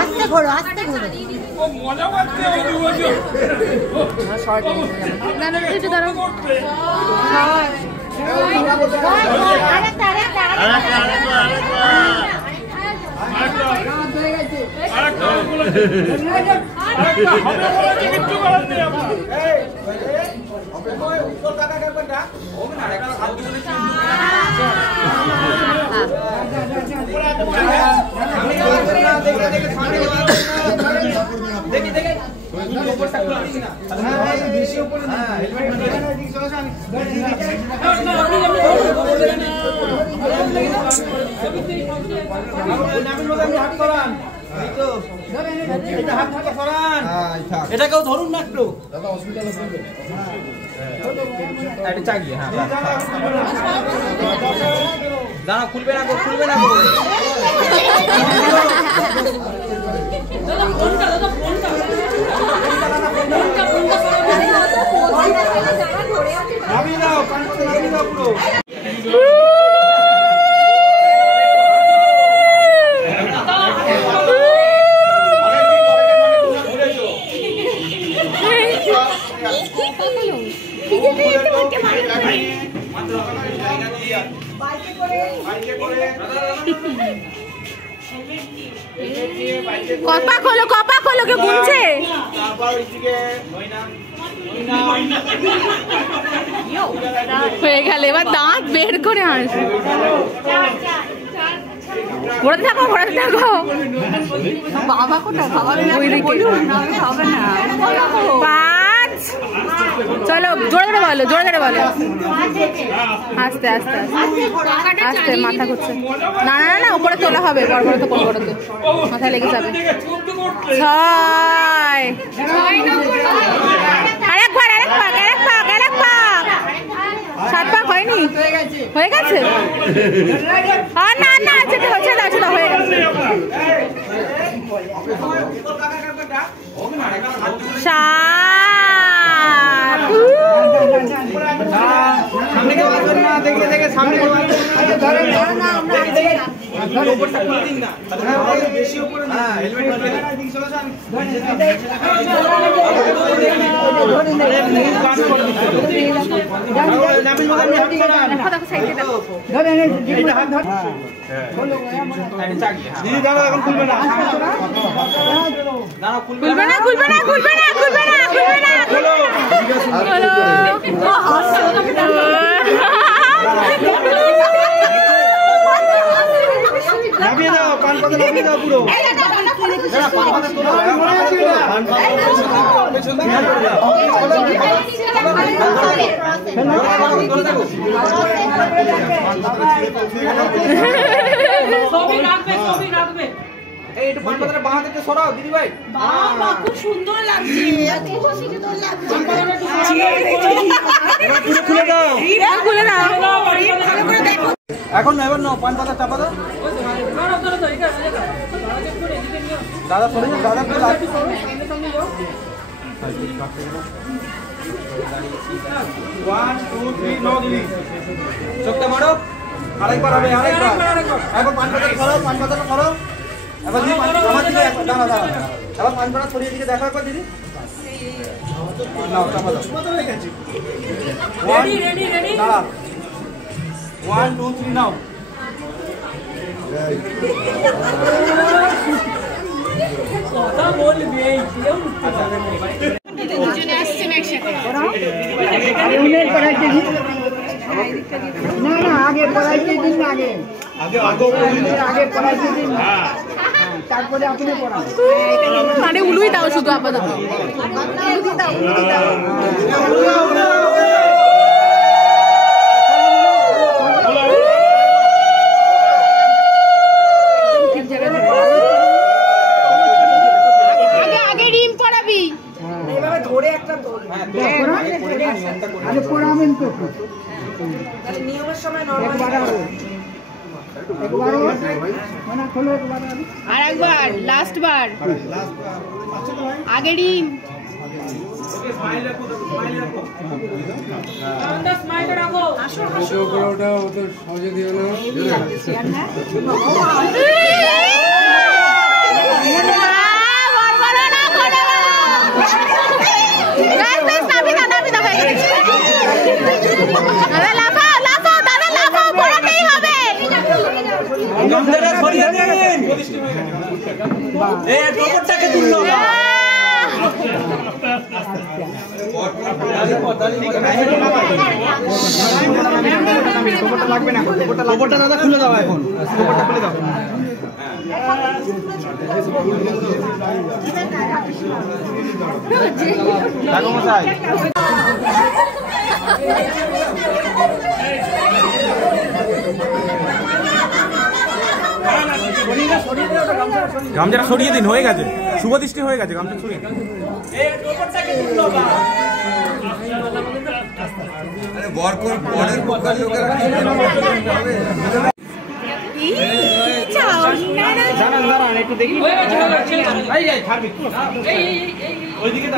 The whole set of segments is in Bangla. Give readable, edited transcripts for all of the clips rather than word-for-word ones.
আস্তে ঘোরো, আস্তে ঘোরো। এটাকেও ধরুন না একটু দাদা, হসপিটালে চাগিয়ে। হ্যাঁ দাঁড়া, খুলবে না গো, খুলবে না গো। নামিয়ে দাও, নামিয়ে দাও পুরো। কপা খোলো, কপা খোলো, কে গুনছে? হয়ে গেল, এবার দাঁত বের করে আসবে। ঘোরাতে থাকো, ঘোরাতে থাকো। বাবা কোথায়? বাবা ওইদিকে হবে না। 5 চলো, জোরে জোরে বলো, জোরে জোরে বলো। আস্তে আস্তে আস্তে, মাথা ঘুরছে। না না না, উপরে তোলা হবে, বড় বড় তো কোন বড় তো মাথায় লেগে যাবে। 6 আরেক পাক, আরেক পাক, আরেক পাক, আরেক পাক। 7 পাক হয়নি? হয়ে গেছে? না না, যেতে হচ্ছে না, সেটা হয়ে গেছে। 7 দেখে দেখে সামনে খুলবে না, খুলবে না, খুলবে না, খুলবে না, খুলবে না, খুলবে না। নামিয়ে দাও, পান পাতা নামিয়ে দাও পুরো। একটু পান পাতাটা বাঁ হাতে সরাও দিদি ভাই। বাবা খুব সুন্দর লাগছে, এত সুন্দর লাগছে। খুলে দাও, খুলে দাও। এখন না, এবার নাও, পান পাতা চাপা দাও। দাদা সরে যাও, দাদা চোখটা মারো, আরেকবার হবে, আরেকবার। এখন পান পাতা সরাও, পান পাতাটা সরাও। এবার দিদি আমার দিকে দাঁড়া, দাঁড়া, এবার পান পাতা সরিয়ে দিকে দেখা একবার দিদি। নাও, চাপা দাও। দাঁড়া, 1 2 3 নাও। কথা বলবে কেউ দুজনে আসছেন একসাথে। না না, আগে পড়াইতে দিন, আগে আগে পড়াইতে দিন, তারপরে আপনি পড়ান। মানে উলুই দাও শুধু আপাতত। আগে রিম পড়াবি, এইভাবে ধরে একটা আগে পড়াবেন তো, নিয়মের সময় আর একবার লাস্ট বার আগে রিম। লাগবে না, গোবরটা দাদা খুলে দাও, এখন গোবরটা খুলে দাও। দেখো মশাই গামছাটা সরিয়ে দিন, হয়ে গেছে, শুভ দৃষ্টি হয়ে গেছে, গামছা সরিয়ে দিন। একটু দেখি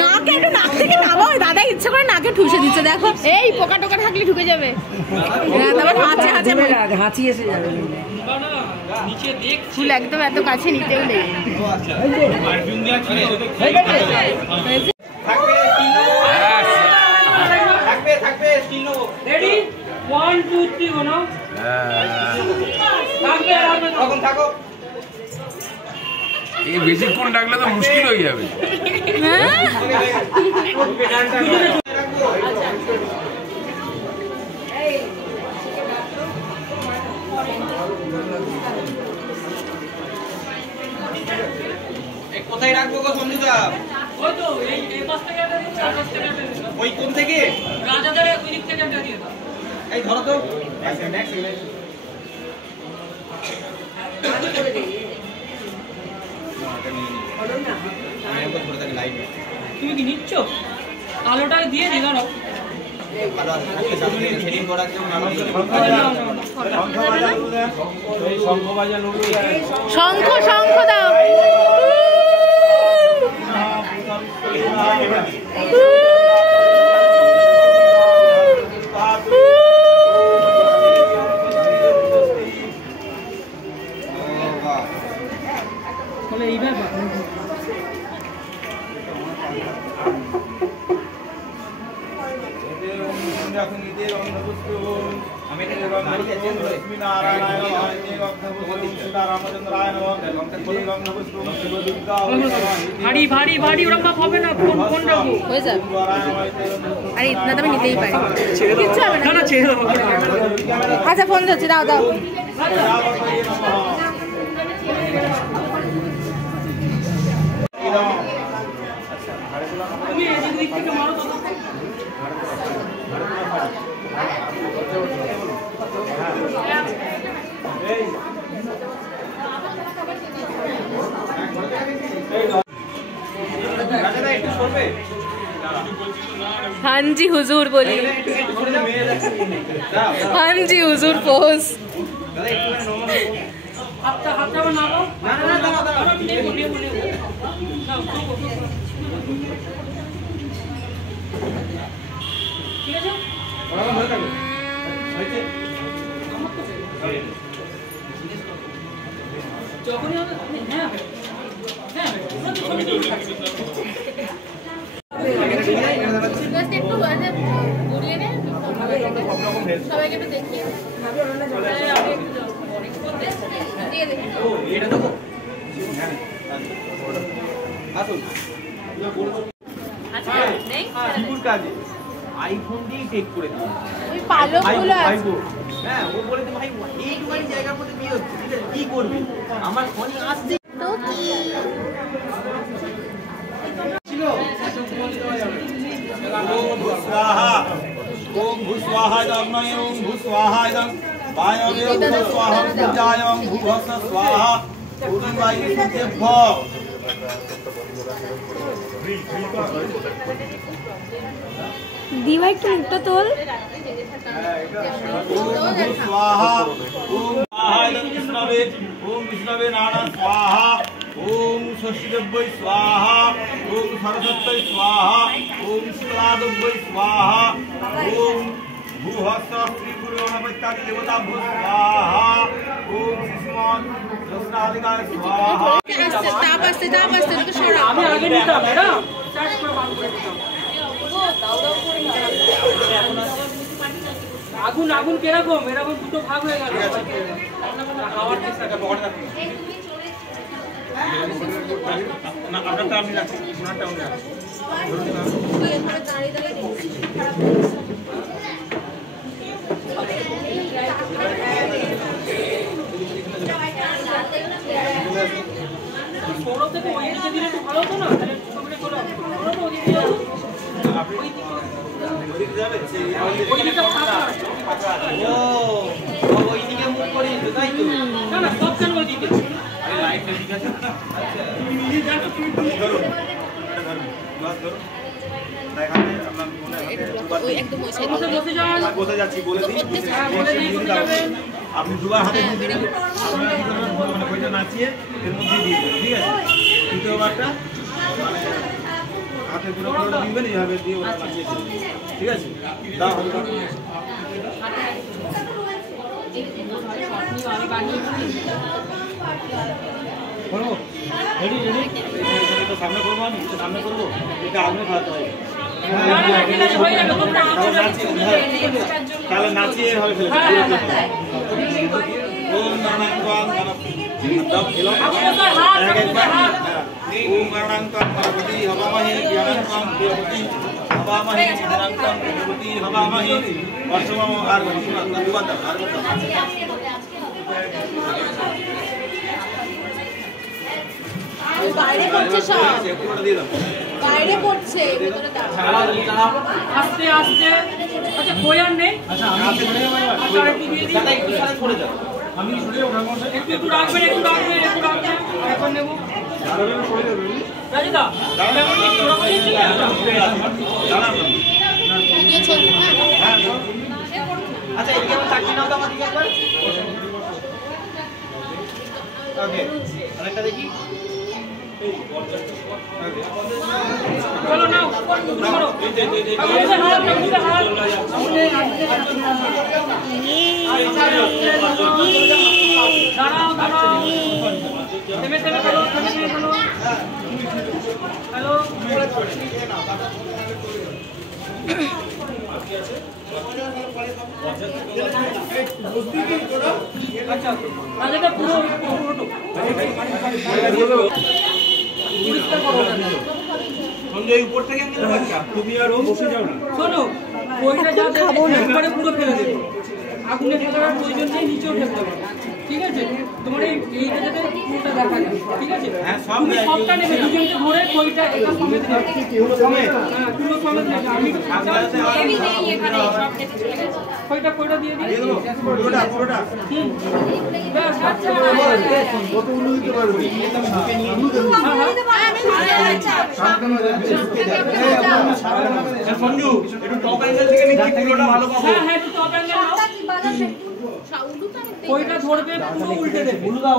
নাক থেকে নামাও, দাদা ইচ্ছে করে নাকে ঠুসে দিচ্ছে, দেখো এই পোকা টোকা থাকলে ঢুকে যাবে, হাঁচি এসে যাবে, ফুল একদম এত কাছে নিতেও নেই। বেশিক্ষণ ডাকলে তো মুশকিল হয়ে যাবে। কোথায় রাখবো গো সঞ্জুদা? ওই তো এই পাশ থেকে একটা দিন, চার পাশ থেকে একটা দিন। ওই কোন থেকে? রাজাদের ওই দিক থেকে একটা দিয়ে দাও। এই ধরো তো। তুমি কি নিচ্ছ? আলোটা দিয়ে দিই, দাঁড়াও। শঙ্খ শঙ্খ দাও। এই ব্যাপার ভারী ভারী ভারী ওরকম হবে না, ফোন রাখবো হয়ে যাবে। আরে ইতনা তো আমি নিতেই পারি, কিচ্ছু হবে না। না ছেড়ে দেবো। আচ্ছা ফোন যাচ্ছে, দাও দাও। তুমি এদিক থেকে মারো তো। हाँ जी हुजूर बोलिए। हाँ जी हुजूर पोज। हाथ बनाओ। যখনই হবে হ্যাঁ হ্যাঁ সবাইকে একটু দেখিয়ে আইফোন দিয়ে টেক করে দিই। ওই পালকগুলো আছে। হ্যাঁ, ও বলে ভাই এইটুখানি জায়গার মধ্যে বিয়ে হচ্ছে, ঠিক আছে কি করবি? আমার ফোনই আসছে তো কি ছিল। ওম ভূস্বাহা, ওম ভূস্বাহায়ং, ওম ভূস্বাহায়ং, বায়ং ভূস্বাহং, পূজায়ং ভূভস্ব স্বাহা, পূর্ণায় সুদেভ্য। দিবা একটু মুখটা তোল। ওম স্বাহা, ওম বিষ্ণবে, ওম বিষ্ণবে নারায়ণ স্বাহা, ओम षष्ठीदेव्यै स्वाहा ओम सरस्वत्यै स्वाहा ओम शीतलादेव्यै स्वाहा ओम भूहस्त्री गुरुवनपत्यादि देवताभ्यो स्वाहा ओम शिष्मान जस्नादिकाय स्वाहा আমি আগে নিতাম এরা স্টার্ট করে বার করে দিতাম আগুন আগুন কিরকম এরকম দুটো ভাগ হয়ে গেল খাওয়ার চেষ্টা বড় না আপনারটা আমি রাখছি ওনারটা উনি রাখছি তুই এখানে দাঁড়িয়ে দাঁড়িয়ে ছোটো থেকে ওই দিকে দিলে একটু ভালো হতো না তাহলে ছবিটা করে ছোটো তো ওই দিকে যাবে ওই দিকটা ফাঁকা ওই দিকে মুখ করে তাই তো না না সব কেন ওই দিকে আরে লাইটটা ঠিক আছে তুমি নিজে জানো তুমি ধরো গ্লাস ধরো দেখাতে আমরা মনে হয় ওই একদম ওই সাইডে বসে যান বসে যাচ্ছি বলে দিই আপনি দুবার হাতে দিয়ে দিন মানে কইটা নাচিয়ে এর মধ্যে দিয়ে দিন ঠিক আছে দ্বিতীয়বারটা মানে হাতে পুরো পুরো দিবেন এইভাবে দিয়ে ওটা নাচিয়ে দিন ঠিক আছে দাও হাতে করবো রেডি রেডি এটা সামনে করবো আমি এটা সামনে করবো এটা আগুনে খাওয়াতে হবে তাহলে নাচিয়ে হবে ওম গণাঙ্কং ওম গণাঙ্কং গণপতি হবামহে জ্ঞানাঙ্কং দেবতী হবামহে নিরাঙ্কং দেবতী হবামহে বর্ষমম আর দুবার আর বাইরে করছে সব বাইরে করছে আস্তে আস্তে আচ্ছা বয়ার নেই আচ্ছা আমি একটু দিয়ে দিই একটু সাথে পড়ে যাও আমি ছড়ে ওঠাবো একটু একটু রাখবেন এখন নেব রাজিদা আচ্ছা এদিকে আমরা চাকরি নাও তো আমাদের একবার ওকে আরেকটা দেখি চলো নাও করো দাঁড়াও দাঁড়াও থেমে থেমে করো হ্যালো আচ্ছা রাজাটা পুরো সঞ্জয় উপর থেকে তুমি আর ও বসে যাও না শোনো ওইটা যা একবারে পুরো ফেলে দেবে আগুনে ফেলার প্রয়োজন নেই নিচেও ফেলতে পারো ঠিক আছে তোমার এইটা যাতে পুরোটা দেখা যায় ঠিক আছে তুমি সবটা নেবে দুজনকে ধরে ওইটা এটা সমেত নেবে পুরো সমেত হ্যাঁ পুরো সমেত নেবে আমি এখানে সব দেখে চলে গেছে কয়টা দিয়ে দিই পুরোটা ব্যাস আচ্ছা কত উন্নতি দিতে পারবে একদম ঢুকে নিয়ে সঞ্জু একটু টপ অ্যাঙ্গেল থেকে নিচে পুরোটা ভালো পাবো হ্যাঁ একটু টপ অ্যাঙ্গেল নাও কয়টা ধরবে পুরো উল্টে দেবে উল্টা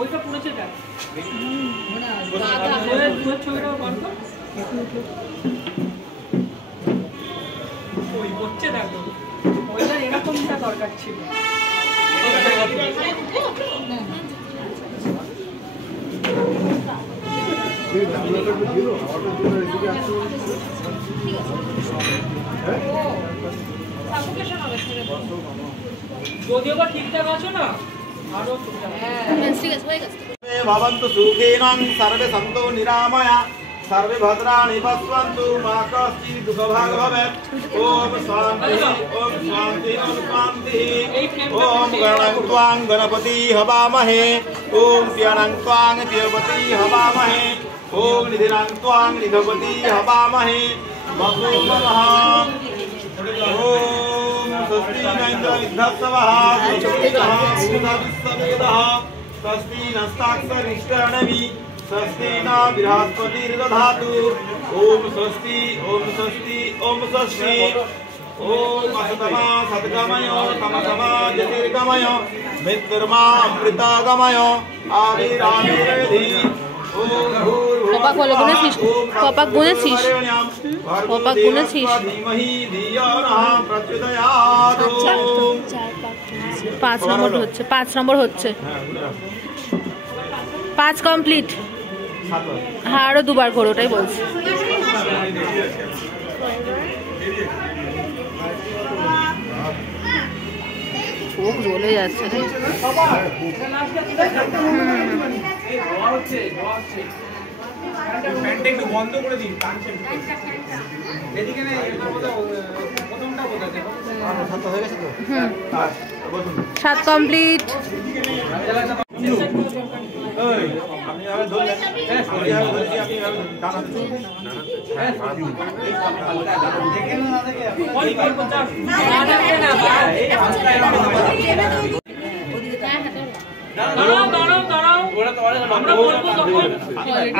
ওইটা পড়েছে দেখ ছবিটা বার কর ওই করছে দেখো ওইটা এরকমটা দরকার ছিল যদিও বা ঠিকঠাক আছো না আরো ঠিক আছে হয়ে গেছে भवन्तु सुखिनं सर्वे सन्तु निरामया सर्वे भद्राणि पश्यन्तु मा कश्चित् दुःखभाग् भवेत् ॐ शान्तिः ॐ शान्तिः ॐ शान्तिः ॐ गणं त्वां गणपति हवामहे ॐ प्यानं त्वां देवपति हवामहे ॐ निधिनं त्वां निधपति हवामहे वसु नमः ॐ स्वस्ति न इंद्र विद्धत्सवः स्वस्ति नः भूता विश्ववेदः स्वस्ति नस्ताक्षरिष्टानवि स्वस्ति न बृहस्पतिर्दधातु ओम स्वस्ति ओम स्वस्ति ओम स्वस्ति ओम असतमा सद्गमय तमसमा ज्योतिर्गमय मृत्युर्मा अमृतगमय आविराविरेधि ओम কপাক বলে গুনেছিস কপাক গুনেছিস কপাক গুনেছিস 5 নম্বর হচ্ছে 5 কমপ্লিট হ্যাঁ আরো দুবার করো ওটাই বলছি চোখ জ্বলে যাচ্ছে ফ্যানটা একটু বন্ধ করে দিন টানছে এদিকে না প্রথমটা বোঝাতে শান্ত হয়ে গেছে তো 7 কমপ্লিট ওই আপনি আর ধরলেন আমি আর ধরেছি আপনি আর টানা দিন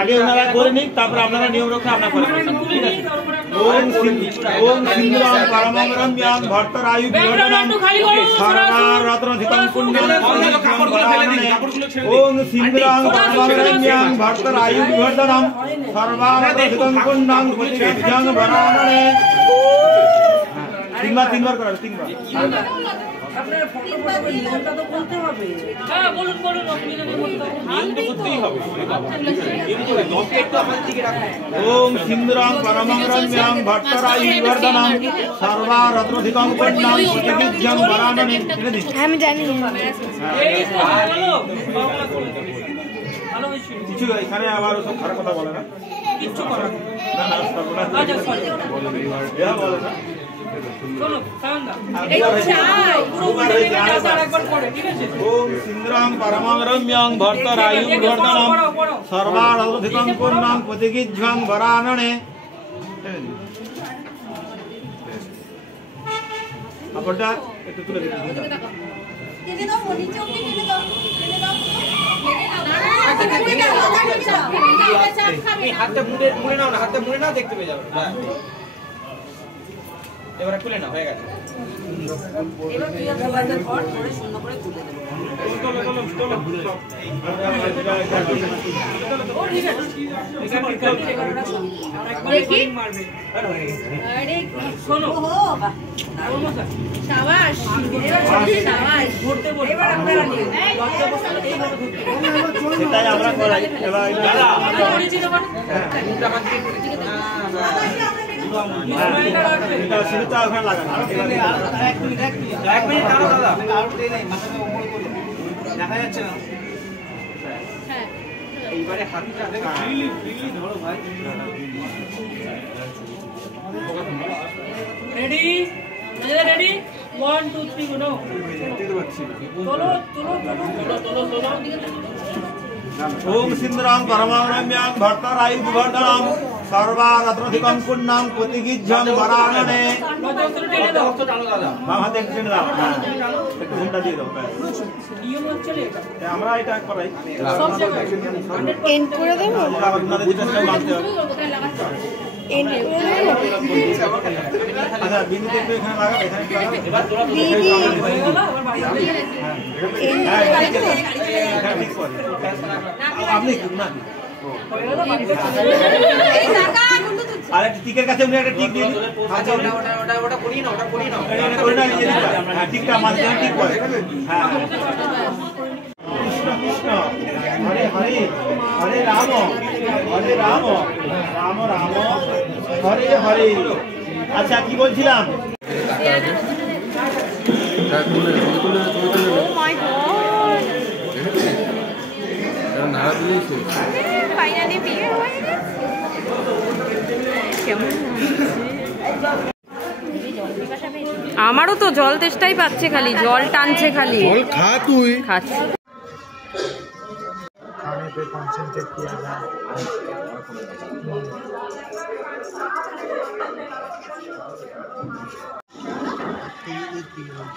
আগে ওনারা করে নিক তারপর আপনারা নিয়ম রক্ষা আপনারা করেন ওম সিন্ধুরাম পরমংরম জ্ঞান ভট্টরায়ু বিবর্ধনম সর্বারত্নধিকং পুণ্যং ওম সিন্ধুরাম পরমংরম জ্ঞান ভট্টরায়ু বিবর্ধনম সর্বারত্নধিকং পুণ্যং প্রতিবিদ্যং বরাননে তিনবার করেন তিনবার আপনার ফটো নিয়মটা তো বলতে হবে হ্যাঁ বলুন নিয়ম তো করতেই হবে ওম সিন্ধুরাম পরমংরম্যং ভট্টরায়ু বিবর্ধনম সর্বারত্নধিকং পুণ্যং প্রতিবিদ্যং বরাননে আমি জানি এই তো হলো ভালো হয়েছিল কিছু এখানে আবার সব খারাপ কথা বলে না কিছু করা না না আচ্ছা সরি বলে না চলো সায়নদা এই চাই পুরো ভিডিও আরেকবার পড়ে ঠিক আছে ওম সিন্ধুরাম পরমংরম্যং ভট্টরায়ু বিবর্ধনম সর্বারত্নধিকং পুণ্যং প্রতিবিদ্যং বরাননে আপনটা একটু তুলে দিন টেনে দাও নিচে ওকে টেনে দাও হাতটা মুড়ে নাও না হাতটা মুড়ে নাও দেখতে পেয়ে যাবে এবারে খুলে নাও হয়ে গেছে এবার তুই আর মোবাইলের পর পরে সুন্দর করে তুলে দেব ও ঠিক আছে দেখি মারবে আরে শোনো শাবাশ শাবাশ ঘুরতে বল এবার আপনারা নিয়ে লজ্জা বসলে এইভাবে ঘুরতে সেটাই আমরা করাই এবার দাদা আমরা করেছি তখন মুখটা হাত দিয়ে এটা সিঁড়িটা ওখানে লাগানো এক মিনিট দাঁড়াও দাদা আরো দেই নাই মাথাটা উপরে করে দেখা যাচ্ছে না হ্যাঁ এইবারে হাতটা ফ্রিলি ধরো ভাই রেডি রেডি 1 2 3 গো চলো ওম সিন্ধুরাম পরমংরম্যং ভট্টরায়ু বিবর্ধনম সর্বারত্নধিকং পুণ্যং প্রতিবিদ্যং বরাননে বাম হাতে একটু টেনে দাও একটু ঘুমটা দিয়ে দাও নিয়ম হচ্ছে এটা আমরা এটা করাই সব জায়গায় এন্ড করে দেব আপনাদের যেটা মানতে হবে এন্ড করে দেব আচ্ছা বিন্দুতে একটু এখানে লাগাও এখানে লাগাও এবার তোরা দিদি হয়ে গেল আবার বাড়ি এন্ড হ্যাঁ করে দেব এখানে ঠিক করে আপনি না এই টাকা গুলো তো আর একটা টিকের কাছে উনি একটা টিক দিয়ে দিন আচ্ছা ওটা করিয়ে নাও এটা করে না এই হ্যাঁ টিকটা মাঝে ঠিক করে হ্যাঁ কৃষ্ণ কৃষ্ণ হরে হরে হরে রাম রাম রাম হরে হরে আচ্ছা কি বলছিলাম ও মাই গড ফাইনালি বিয়ে হয়ে গেছে কেমন আমারও তো জল তেষ্টাই পাচ্ছে খালি জল টানছে খালি জল খা তুই খাচ্ছে खाने पे कॉन्सेंट्रेट किया जाए ठीक है